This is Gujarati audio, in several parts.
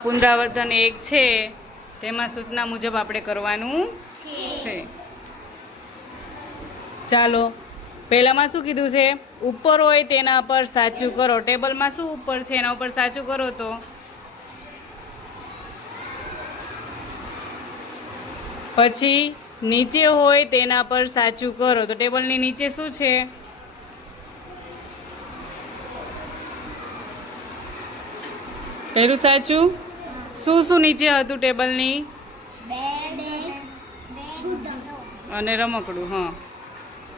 પુનરાવર્તન એક છે, તેમાં સૂચના મુજબ આપણે કરવાનું છે. ચાલો, પહેલામાં શું કીધું છે? ઉપર હોય તેના પર સાચું કરો. ટેબલમાં શું ઉપર છે? એના ઉપર સાચું કરો તો? પછી નીચે હોય તેના પર સાચું કરો. તો ટેબલની નીચે શું છે? પહેલું સાચું? શું શું નીચે હતું ટેબલની? અને રમકડું, હા.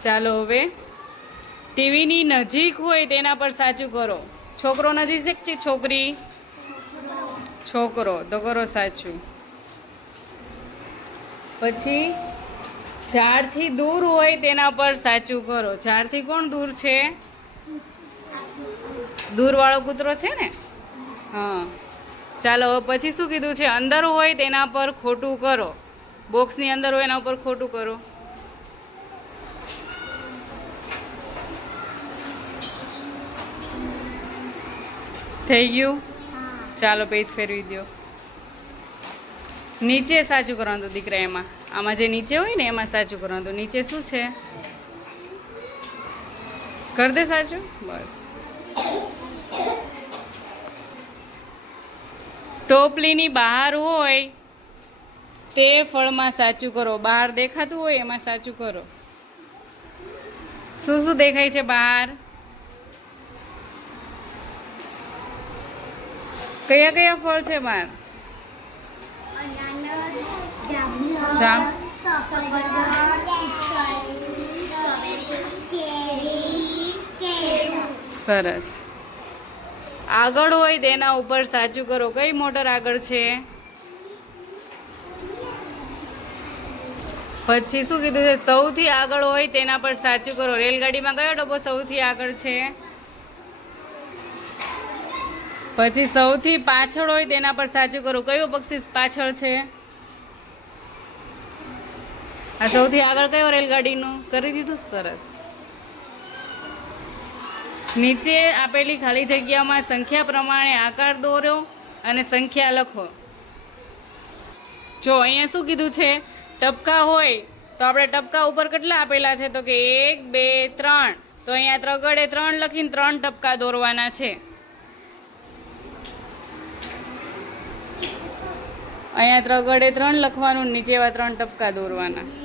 ચાલો હવે. ટીવીની નજીક હોય તેના પર સાચું કરો. છોકરો નજીક છે છોકરી? છોકરો, તો કરો સાચું. પછી ઝાડથી દૂર હોય તેના પર સાચું કરો. ઝાડથી કોણ દૂર છે? દૂરવાળો કૂતરો છે ને? હા. ચાલો પછી શું કીધું છે? અંદર હોય તેના પર ખોટું કરો. બોક્સની અંદર હોય એના ઉપર ખોટું કરો. થઈ ગયું? ચાલો, પેજ ફેરવી દો નીચે સાચું કરવાનું હતું દીકરા એમાં. આમાં જે નીચે હોય ને એમાં સાચું કરવાનું હતું નીચે શું છે? કર દે સાચું? બસ. ટોપલીની બહાર હોય તે ફળમાં સાચું કરો. બહાર દેખાતું હોય એમાં સાચું કરો. શું શું દેખાય છે બહાર? કયા કયા ફળ છે બહાર? જામ. સરસ. આગળ હોય તેના ઉપર સાચું કરો. કઈ મોટર આગળ છે? પછી શું કીધું છે? સૌથી આગળ હોય તેના પર સાચું કરો. રેલગાડીમાં કયો ડબ્બો સૌથી આગળ છે? પછી સૌથી પાછળ હોય તેના પર સાચું કરો. કયો પક્ષી પાછળ છે? આ સૌથી આગળ કયો રેલગાડીનું? કરી દીધું? સરસ. નીચે આપેલી ખાલી જગ્યામાં સંખ્યા પ્રમાણે આકાર દોરો અને સંખ્યા લખો. જો અહીંયા શું કીધું છે? ટપકા હોય તો આપણે ટપકા ઉપર કેટલા આપેલા છે? તો કે એક, બે, ત્રણ. તો અહીંયા ત્રગડે ત્રણ લખીને ત્રણ ટપકા દોરવાના છે. અહીંયા ત્રગડે ત્રણ લખવાનું નીચેવા ત્રણ ટપકા દોરવાના.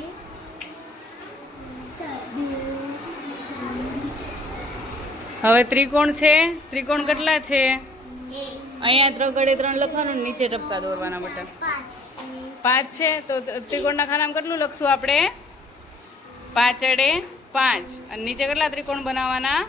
હવે ત્રિકોણ છે? ત્રિકોણ કેટલા છે? અહીંયા ત્રગડે ત્રણ લખવાનું નીચે ટપકા દોરવાના બટન. પાંચ છે? તો ત્રિકોણના ખાનામાં કેટલું લખશું આપણે? પાંચડે પાંચ. અને નીચે કેટલા ત્રિકોણ બનાવવાના?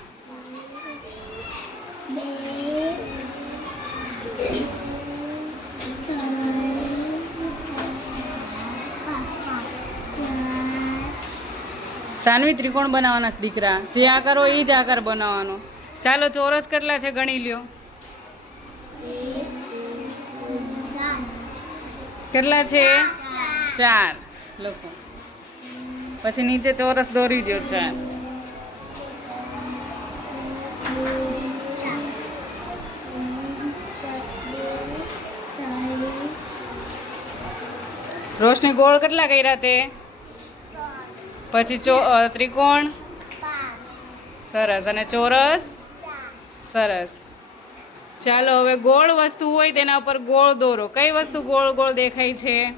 સાનવી ત્રિકોણ બનાવવાના દીકરા. જે આકાર હોય એ જ આકાર બનાવવાનો. ચાલો, ચોરસ કેટલા છે ગણી લ્યો. કેટલા છે? ચાર. લખો. પછી નીચે ચોરસ દોરી દો ચાર. રોશની ગોળ કેટલા કર્યા તે? પછી ચો ત્રિકોણ? સરસ. અને ચોરસ? સરસ. ચાલો હવે ગોળ વસ્તુ હોય તેના ઉપર ગોળ દોરો. કઈ વસ્તુ ગોળ ગોળ દેખાય છે?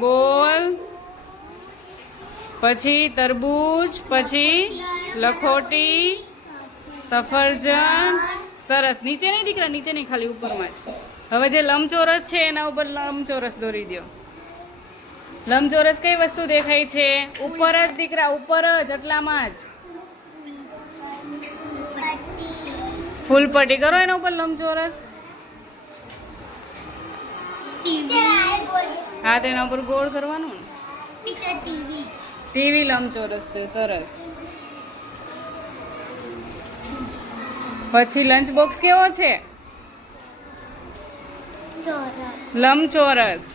બોલ. પછી તરબૂચ પછી લખોટી સફરજન. સરસ. નીચે નહીં દીકરા નીચે નહીં ખાલી ઉપરમાં જ. હવે જે લંબચોરસ છે એના ઉપર લંબચોરસ દોરી દો લંબચોરસ કઈ વસ્તુ દેખાય છે? ઉપર જ દીકરા ઉપર જ એટલામાં જ. ફૂલપટ્ટી કરો એના ઉપર લંબચોરસ. હા તેના ઉપર ગોળ કરવાનું ટીવી લંબચોરસ છે સરસ. પછી લંચ બોક્સ કેવો છે? લંબચોરસ.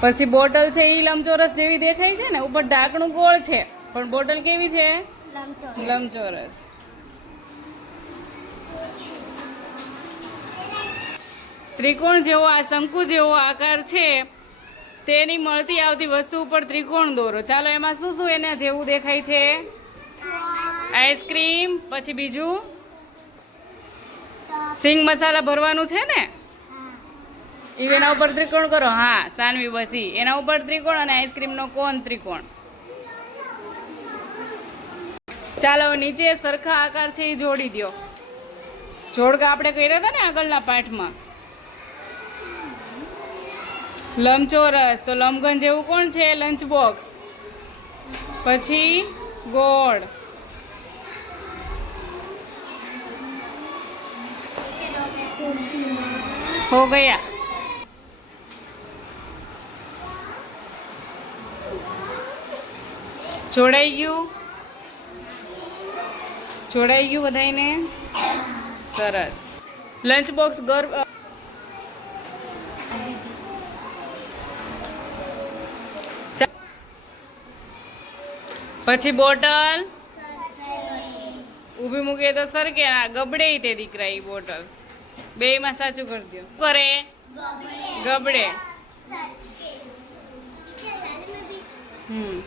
પછી બોટલ છે એ લંબચોરસ જેવી દેખાય છે ને ઉપર ઢાંકણું ગોળ છે. પણ બોટલ કેવી છે? લંબચોરસ. ત્રિકોણ જેવો આ શંકુ જેવો આકાર છે તેની મળતી આવતી વસ્તુ ઉપર ત્રિકોણ દોરો. ચાલો એમાં શું શું એના જેવું દેખાય છે? આઈસ્ક્રીમ પછી બીજું? સિંગ મસાલા ભરવાનું છે ને? ઈ એના ઉપર ત્રિકોણ કરો. હા, સાનવી બસી. એના ઉપર ત્રિકોણ અને આઈસ્ક્રીમનો કોણ ત્રિકોણ. ચાલો નીચે સરખા આકાર છે એ જોડી દો જોડકા આપણે કર્યા હતા ને આગળના પાઠમાં. લંબચોરસ. તો લંબઘન જેવું કોણ છે? લંચ બોક્સ પછી ગોળ. હો ગયા. જોડાઈ ગયું. જોડાઈ ગયું બધાને સરસ. લંચ બોક્સ ગર્વ પછી બોટલ? ઊભી મૂકીએ તો સર કે આ ગબડે તે દીકરા એ બોટલ. બે માં સાચું કરી દો કરે? ગબડે. હમ.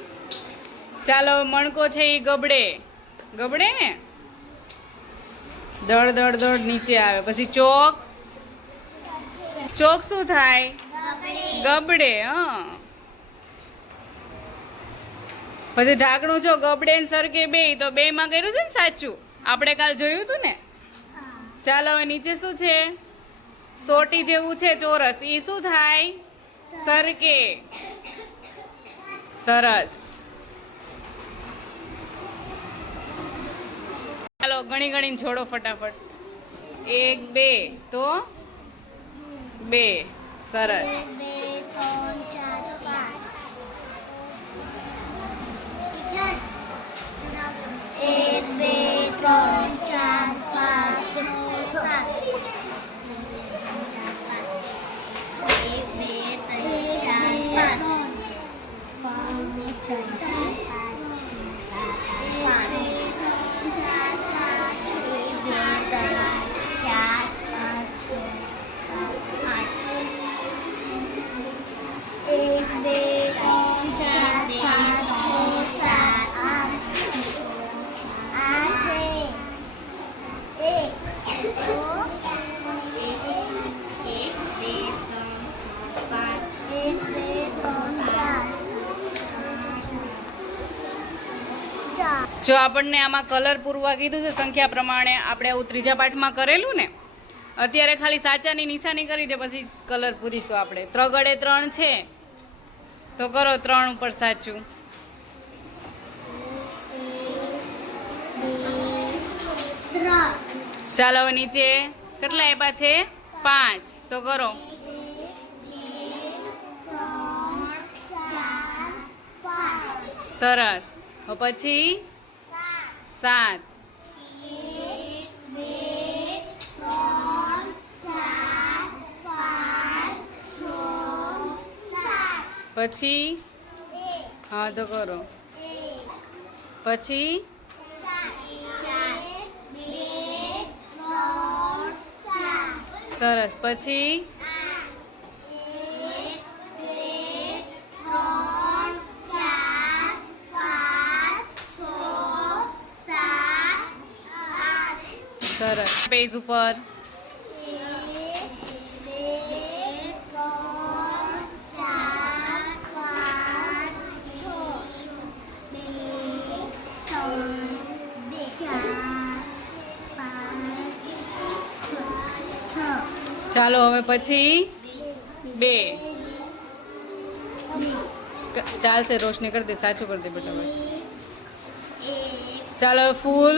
ચાલો, મણકો છે એ ગબડે. ગબડે? ને દળ દળ દળ નીચે આવે. પછી ચોક? ચોક શું થાય? ગબડે, હા. પછી ઢાંકણું જો ગબડે ને સરકે બે, તો બે માં કર્યું છે ને સાચું? આપણે કાલ જોયું હતું ને? ચાલો, હવે નીચે શું છે? સોટી જેવું છે ચોરસ. એ શું થાય? સરકે. સરસ. ચાલો ગણી ઘણી છોડો ફટાફટ. એક બે. તો? બે. સરસ. એક બે ત્રણ ચાર પાંચ છ સાત. એક બે જો આપણને આમાં કલર પૂરવા કીધું છે, સંખ્યા પ્રમાણે આપણે આવું ત્રીજા પાઠમાં કરેલું ને, અત્યારે ખાલી સાચાની નિશાની કરી દે, પછી કલર પૂરીશું આપણે. ત્રગડે ત્રણ છે, તો કરો ત્રણ ઉપર સાચું. ચાલો નીચે કેટલા આપ્યા છે? પાંચ. તો કરો. સરસ. પછી સાત. પછી? હા તો કરો. પછી? સરસ. પછી? સરસ પેજ ઉપર એક બે ત્રણ ચાર પાંચ છ બે ત્રણ બે ચાર પાંચ છ ચાલો હવે પછી બે ક- ચાલશે રોશની કરી દે સાચું કરી દે બેટા બસ એક ચાલો હવે ફૂલ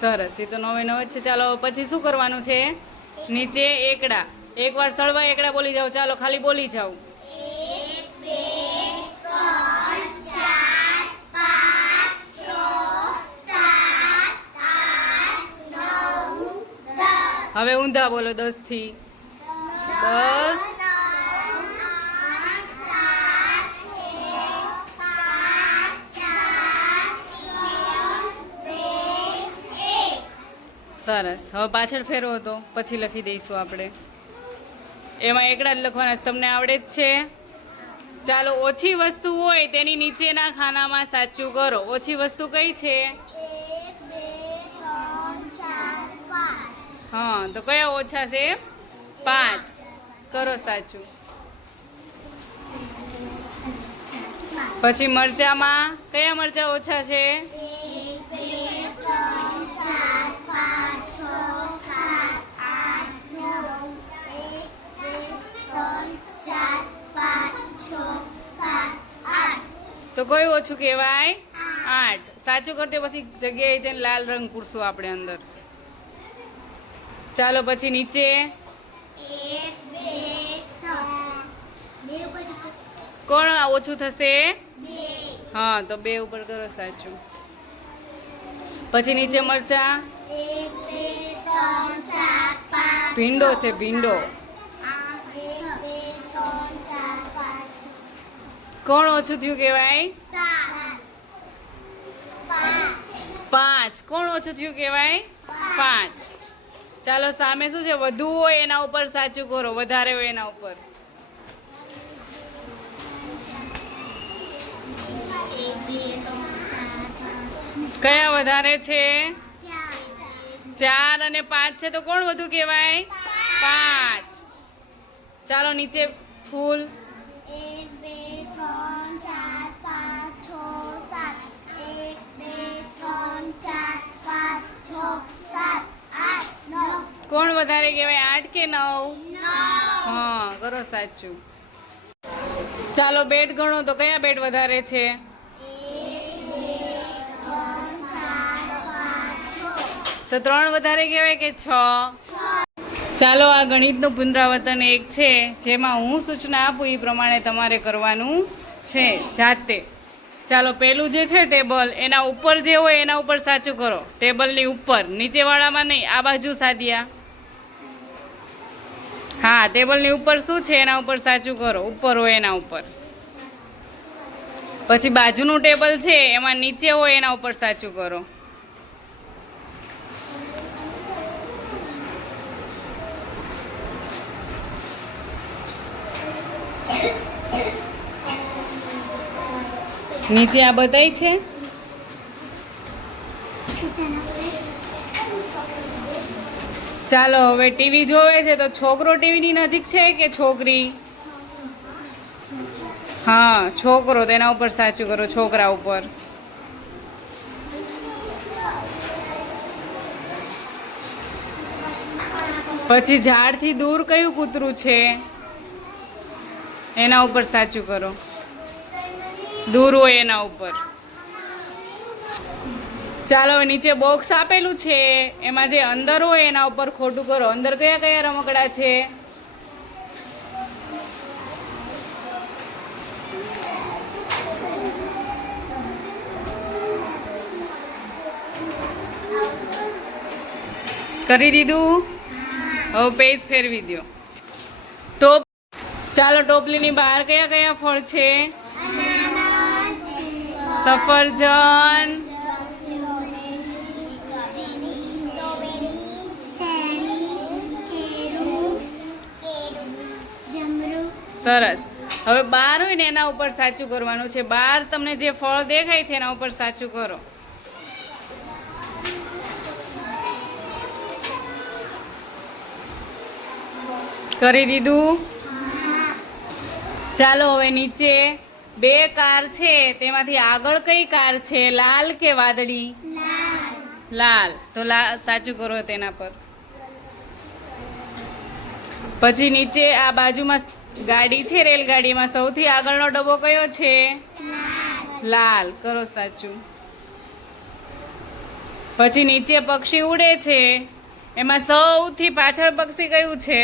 સરસ. એ તો નવે નવ જ છે. ચાલો, પછી શું કરવાનું છે? નીચે એકડા. એકવાર સળવા એકડા બોલી જાઓ. ચાલો, ખાલી બોલી જાઓ. હવે ઊંધા બોલો દસથી દસ. સરસ. હવે પાછળ ફેરવો હતો પછી લખી દઈશું આપણે. એમાં એકડા જ લખવાના. તમને આવડે જ છે. ચાલો, ઓછી વસ્તુ હોય તેની નીચેના ખાનામાં સાચું કરો. ઓછી વસ્તુ કઈ છે? હા, તો કયા ઓછા છે? પાંચ. કરો સાચું. પછી મરચામાં કયા મરચા ઓછા છે એક બે ત્રણ ચાર પાંચ છ સાત આઠ નવ એક બે ત્રણ ચાર પાંચ છ સાત આઠ તો કયું ઓછું કહેવાય? આઠ. સાચું કરતો પછી જગ્યાએ જઈને લાલ રંગ પૂરશું આપણે અંદર. ચાલો પછી નીચે. કોણ ઓછું થશે? હા, તો બે ઉપર કરો સાચું. પછી નીચે મરચા. ભીંડો છે, ભીંડો આઠ એક બે ત્રણ ચાર પાંચ કોણ ઓછું થયું કહેવાય? પાંચ. કોણ ઓછું થયું કહેવાય? પાંચ. ચાલો સામે શું છે? વધુ હોય એના ઉપર સાચું કરો. વધારે હોય એના ઉપર. કયા વધારે છે? ચાર અને પાંચ છે તો કોણ વધુ કહેવાય? પાંચ. ચાલો નીચે ફૂલ. કોણ વધારે કહેવાય આઠ કે નવ? હા કરો સાચું. ચાલો બેટ ગણો તો કયા બેટ વધારે છ? તો ત્રણ વધારે કહેવાય કે છ? ચાલો આ ગણિતનું પુનરાવર્તન એક છે જેમાં હું સૂચના આપું એ પ્રમાણે તમારે કરવાનું છે જાતે. ચાલો, પેલું જે છે ટેબલ, એના ઉપર જે હોય એના ઉપર સાચું કરો. ટેબલની ઉપર, નીચેવાળામાં નહીં, આ બાજુ સાદિયા. હા, ટેબલની ઉપર શું છે, એના ઉપર સાચું કરો. ઉપર હોય એના ઉપર. પછી બાજુનું ટેબલ છે, એમાં નીચે હોય એના ઉપર સાચું કરો. નીચે આ બધાય છે? ચાલો, હવે ટીવી જોવે છે તો છોકરો ટીવીની નજીક છે કે છોકરી? હા, છોકરો, તેના ઉપર સાચું કરો, છોકરા ઉપર. પછી ઝાડથી દૂર કયું કૂતરું છે? એના ઉપર સાચું કરો. દૂર હોય એના ઉપર. ચાલો, નીચે બોક્સ આપેલું છે. એમાં જે અંદર હોય એના ઉપર ખોટું કરો. અંદર કયા કયા રમકડા છે? કરી દીધું? હવે પેજ ફેરવી દો ટોપ ચાલો, ટોપલીની બહાર કયા કયા ફળ છે? સફરજન. સરસ. હવે બાર હોય ને એના ઉપર સાચું કરવાનું છે. બાર તમને જે ફળ દેખાય છે એના ઉપર સાચું કરો. કરી દીધું? ચાલો હવે નીચે બે કાર છે તેમાંથી આગળ કઈ કાર છે? લાલ કે વાદળી? લાલ. તો લા સાચું કરો તેના પર. પછી નીચે આ બાજુમાં ગાડી છે રેલગાડીમાં. સૌથી આગળનો ડબ્બો કયો છે? લાલ. કરો સાચું. પછી નીચે પક્ષી ઉડે છે. એમાં સૌથી પાછળ પક્ષી કયું છે?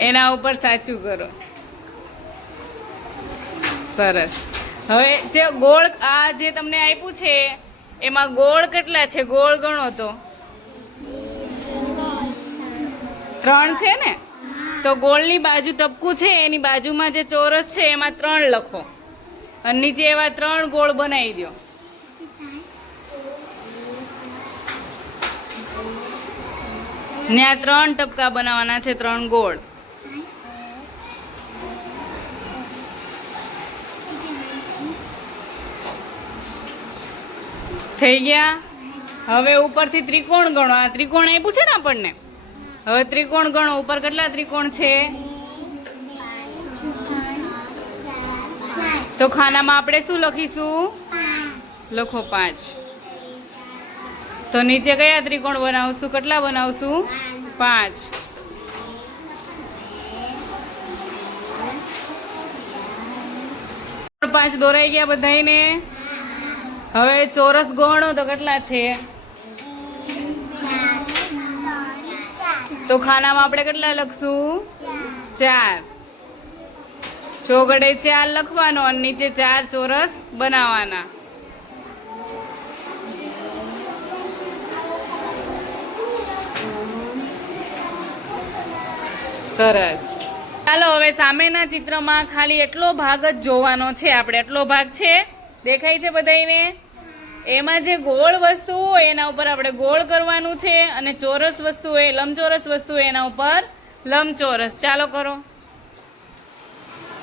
એના ઉપર સાચું કરો. સરસ. હવે જે ગોળ, આ જે તમને આપ્યું છે, એમાં ગોળ કેટલા છે? ગોળ ગણો તો. ત્રણ છે ને? તો ગોળની બાજુ ટપકું છે, એની બાજુમાં જે ચોરસ છે, એમાં ત્રણ લખો. અને નીચે એવા ત્રણ ગોળ બનાવી દો ત્યાં ત્રણ ટપકા બનાવવાના છે, ત્રણ ગોળ. થઈ ગયા. હવે ઉપરથી ત્રિકોણ ગણો. આ ત્રિકોણ આપ્યું છે ને આપણને? હવે ત્રિકોણ ગણો. ઉપર કેટલા ત્રિકોણ છે? તો ખાનામાં આપણે શું લખીશું? લખો પાંચ. તો નીચે કયા ત્રિકોણ બનાવશું? કેટલા બનાવશું? પાંચ. પાંચ દોરાઈ ગયા બધાયને. હવે ચોરસ ગોણો તો કેટલા છે? તો ખાનામાં આપણે કેટલા લખશું? ચાર. ચોગડે ચાર લખવાનો અને નીચે ચાર ચોરસ બનાવવાના. સરસ. ચાલો, હવે સામેના ચિત્રમાં ખાલી એટલો ભાગ જ જોવાનો છે. આપણે એટલો ભાગ છે. દેખાય છે બધાયને? એમાં જે ગોળ વસ્તુ હોય એના ઉપર આપણે ગોળ કરવાનું છે અને ચોરસ વસ્તુ હોય, લંબચોરસ વસ્તુ હોય એના ઉપર લંબચોરસ. ચાલો કરો.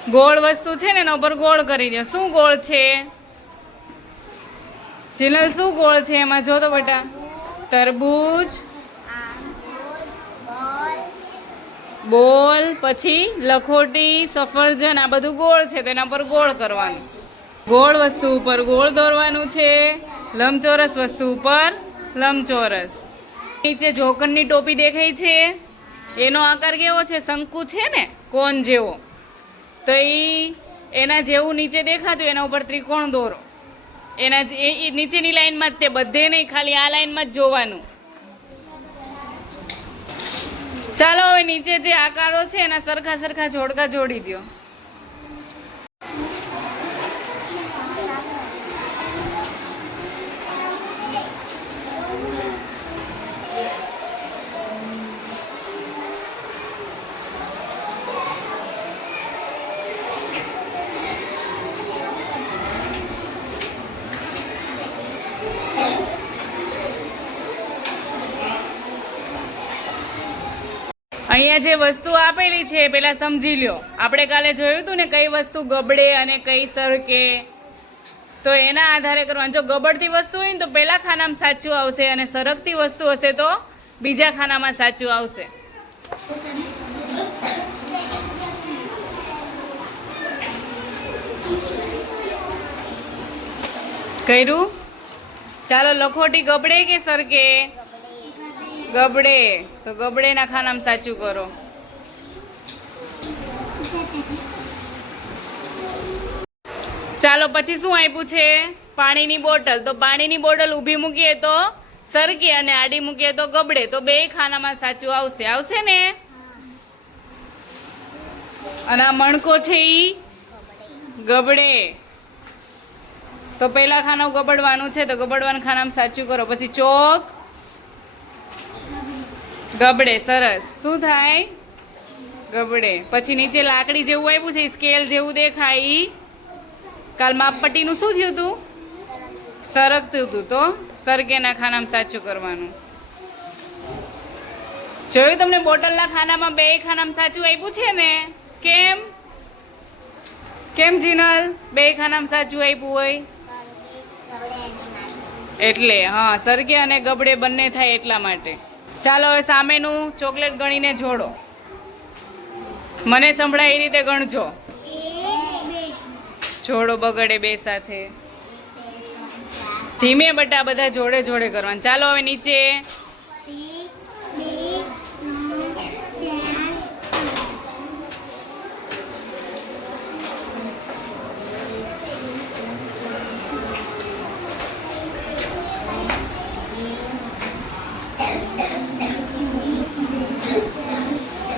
ગોળ વસ્તુ છે ને એના ઉપર ગોળ કરી દો. શું ગોળ છે? ચિનલ શું ગોળ છે એમાં? જો તો બટા. તરબૂચ, બોલ, પછી લખોટી, સફરજન, આ બધું ગોળ છે તો એના પર ગોળ કરવાનું. ગોળ વસ્તુ ઉપર ગોળ દોરવાનું છે, લંબચોરસ વસ્તુ ઉપર લંબચોરસ. નીચે જોકરની ટોપી દેખાય છે, એનો આકાર કેવો છે, શંકુ છે ને, કોન જેવો. તો એ એના જેવું નીચે દેખાતું, એના ઉપર ત્રિકોણ દોરો. એના એ નીચેની લાઈનમાં જ તે બધે નહીં, ખાલી આ લાઈનમાં જ જોવાનું. ચાલો હવે નીચે જે આકારો છે, એના સરખા સરખા જોડકા જોડી દો અહીંયા જે વસ્તુ આપેલી છે પેલા સમજી લ્યો. આપણે કાલે જોયું હતું ને કઈ વસ્તુ ગબડે અને કઈ સરકે. તો એના આધારે કરવાનું. જો ગબડતી વસ્તુ હોય ને તો પહેલા ખાનામાં સાચું આવશે અને સરકતી વસ્તુ હશે તો બીજા ખાનામાં સાચું આવશે. કર્યું? ચાલો લખોટી ગબડે કે સરકે? ગબડે. તો ગબડેના ખાનામાં સાચું કરો. ચાલો, પછી શું આપ્યું છે? પાણીની બોટલ. તો પાણીની બોટલ ઊભી મૂકીએ તો સરકે અને આડી મૂકીએ તો ગબડે. તો બે ખાનામાં સાચું આવશે. આવશે ને? અને આ મણકો છે ઈ ગબડે. તો પહેલા ખાનું ગબડવાનું છે, તો ગબડવાનું ખાનામાં સાચું કરો. પછી ચોક. ગબડે સરસ. શું થાય? ગબડે. પછી નીચે લાકડી જેવું આવ્યું છે સ્કેલ જેવું દેખાય ઈ. કાલ માપપટ્ટીનું શું થયું હતું સરકતું હતું તો સરગેના ખાનામાં સાચું કરવાનું. જોયું તમને બોટલના ખાનામાં બે ખાનામાં સાચું આપ્યું છે ને? કેમ? કેમ જીનલ? બે ખાનામાં સાચું આપ્યું હોય? એટલે હા સરગે અને ગબડે બંને થાય એટલા માટે. ચાલો હવે સામેનું ચોકલેટ ગણીને જોડો. મને સંભળાય એ રીતે ગણજો. જોડો બગડે બે સાથે. ધીમે બટા બધા જોડે જોડે કરવાનું. ચાલો હવે નીચે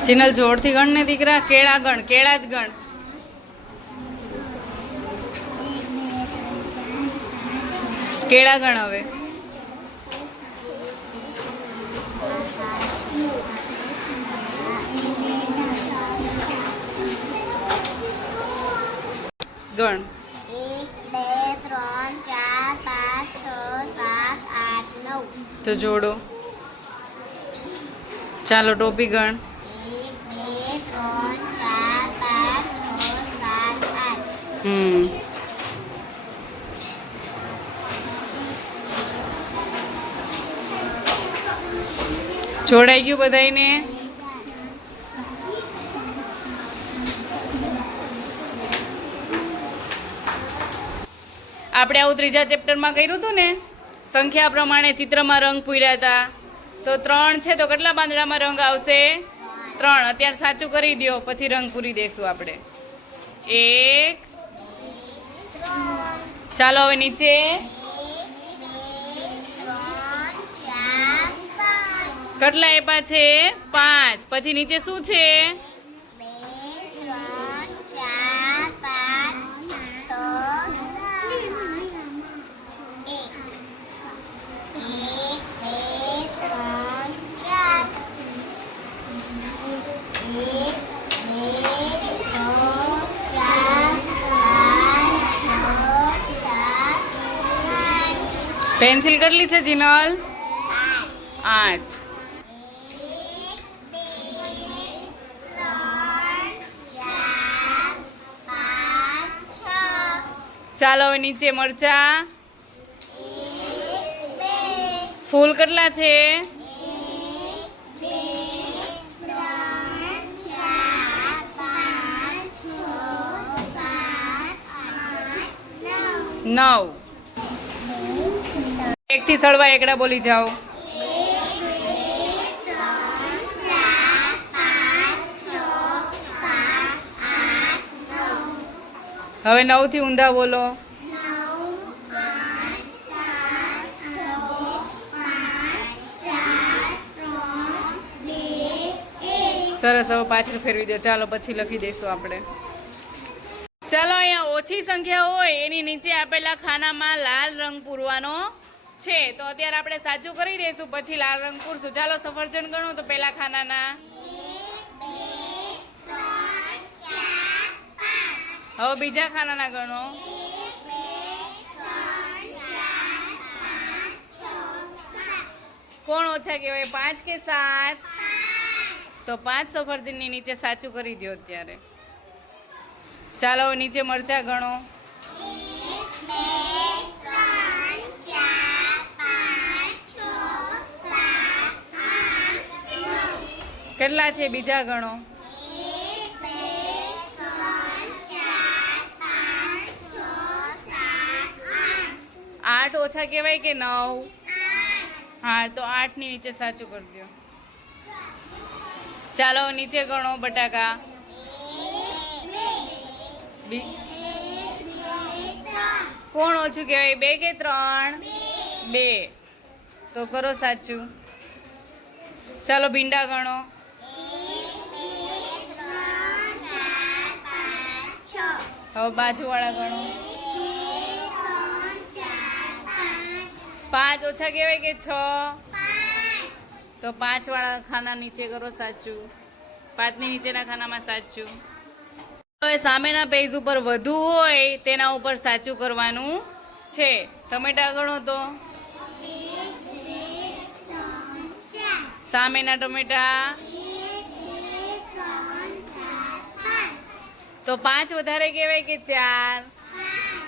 ચિનલ જોડથી ગણ ને દીકરા, કેળા ગણ, કેળા જ ગણ. કેળા ગણ હવે. ગણ. તો જોડો. ચાલો ટોપી ગણ. હમ. જોડાઈ ગયું બધાયને? આપણે આવું ત્રીજા ચેપ્ટરમાં કર્યું હતું ને? સંખ્યા પ્રમાણે ચિત્રમાં રંગ પૂર્યા હતા. તો ત્રણ છે, તો કેટલા પાંદડામાં રંગ આવશે? ત્રણ. અત્યારે સાચું કરી દો પછી રંગ પૂરી દઈશું આપણે. એક ચાલો હવે નીચે. કેટલા આપ્યા છે? પાંચ. પછી નીચે શું છે બે ત્રણ ચાર પાંચ છ સાત એક એક બે ત્રણ ચાર એક બે ત્રણ ચાર પાંચ છ સાત આઠ પેન્સિલ કેટલી છે જીનલ? આઠ. ચાલો હવે નીચે મરચા. ફૂલ કેટલા છે? નવ. એકથી સળવા એકડા બોલી જાઓ. હવે નવથી ઊંધા બોલો. સરસ, હવે પાછળ ફેરવી દો. ચાલો, પછી લખી દઈશું આપણે. ચાલો, અહીંયા ઓછી સંખ્યા હોય, એની નીચે આપેલા ખાનામાં લાલ રંગ પૂરવાનો છે, તો અત્યારે આપણે સાચું કરી દઈશું, પછી લાલ રંગ પૂરશું. ચાલો, સફરજન ગણો તો પહેલા ખાનાના. હવે બીજા ખાનાના ગણો. કોણ ઓછા કહેવાય? પાંચ કે સાત? તો પાંચ સફરજનની નીચે સાચું કરી દો અત્યારે. ચાલો નીચે મરચા ગણો. કેટલા છે બીજા ગણો? આઠ ઓછા કહેવાય કે નવ? હા, તો આઠની નીચે સાચું કરી દો ચાલો, નીચે ગણો બટાકા. કોણ ઓછું કહેવાય? બે કે ત્રણ? બે. તો કરો સાચું. ચાલો, ભીંડા ગણો. હવે બાજુવાળા ગણો. પાંચ ઓછા કહેવાય કે છ? તો પાંચવાળા ખાના નીચે કરો સાચું. પાંચની નીચેના ખાનામાં સાચું. હવે સામેના પેજ ઉપર વધુ હોય તેના ઉપર સાચું કરવાનું છે. ટમેટા ગણો તો. સામેના ટમેટા. તો પાંચ વધારે કહેવાય કે ચાર?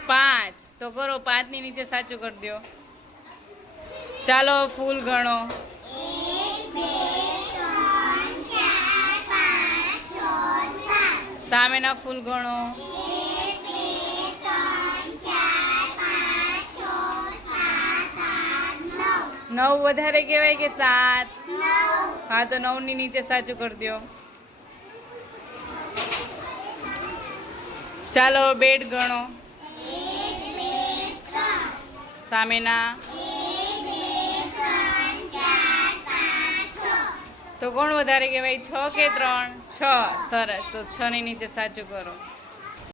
પાંચ. તો કરો, પાંચની નીચે સાચું કરી દો. ચાલો, ફૂલ ગણો. સામેના ફૂલ ગણો. નવ વધારે કહેવાય કે સાત? હા, તો નવની નીચે સાચું કરી દો. ચાલો બેડ ગણો. સામેના. તો કોણ વધારે કહેવાય? છ કે ત્રણ? છ. સરસ. તો છ ની નીચે સાચું કરો.